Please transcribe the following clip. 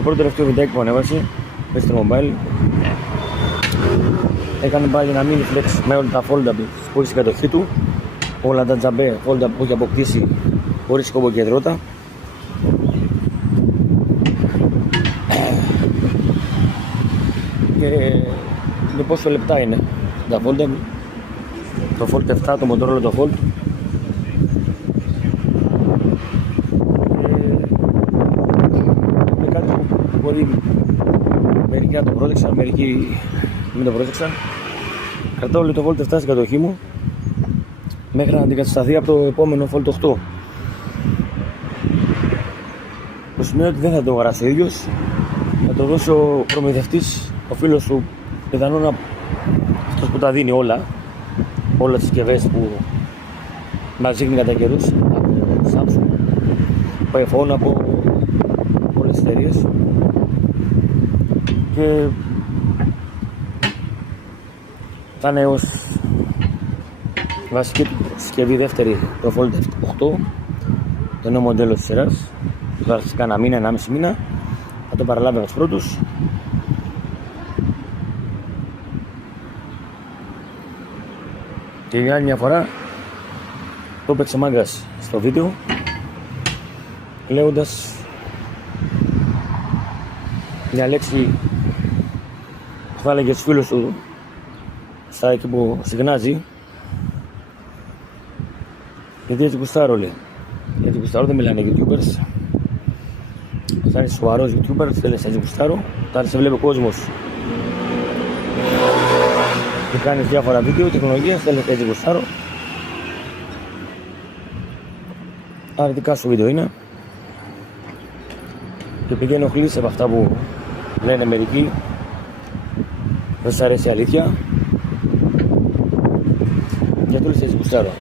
Στο πρώτο τελευταίο βιντεάκι που ανέβασε, πες στο mobile, έκανε πάλι ένα mini flex με όλα τα foldables που έχει στην κατοχή του, όλα τα τζαμπέ foldable που έχει αποκτήσει χωρίς κόμπο και υδρότα. Και είναι πόσο λεπτά είναι τα foldable, το Fold 7, το Motorola το Fold. Είναι κάτι που μπορεί μερικοί να το πρόσεξαν, μερικοί μην το πρόσεξαν. Κρατάω λίγο το Fold 7 στην κατοχή μου μέχρι να αντικατασταθεί από το επόμενο Fold 8. Το σημείο ότι δεν θα το αγοράσει ο ίδιος, θα το δώσω ο προμηθευτής, ο φίλος του, πιθανόν αυτός που τα δίνει όλα τις συσκευές που μας δείχνει κατά καιρούς, από Samsung, από iPhone, από όλες τις εταιρείες. Και θα είναι ως βασική συσκευή δεύτερη το Fold 8, το νέο μοντέλο της σειράς. Θα έρθει κάνα μήνα, 1,5 μήνα, θα το παραλάβει από τους πρώτους. Και για άλλη μια φορά το έπαιξε μάγκας στο βίντεο, λέγοντας μια λέξη που θα έλεγε στους φίλους του στα εκεί που συχνάζει, γιατί έτσι γουστάρω, λέει. Γιατί γουστάρω, δεν μιλάνε YouTubers. Θα είσαι σοβαρός YouTuber, δεν λες έτσι γουστάρω. Θα σε βλέπει ο κόσμος και κάνεις διάφορα βίντεο, τεχνολογίες, δεν λες έτσι γουστάρω. Άρα δικά σου βίντεο είναι. Και επειδή ενοχλείς από αυτά που λένε μερικοί, δεν σ' αρέσει η αλήθεια, γιατί λες έτσι γουστάρω.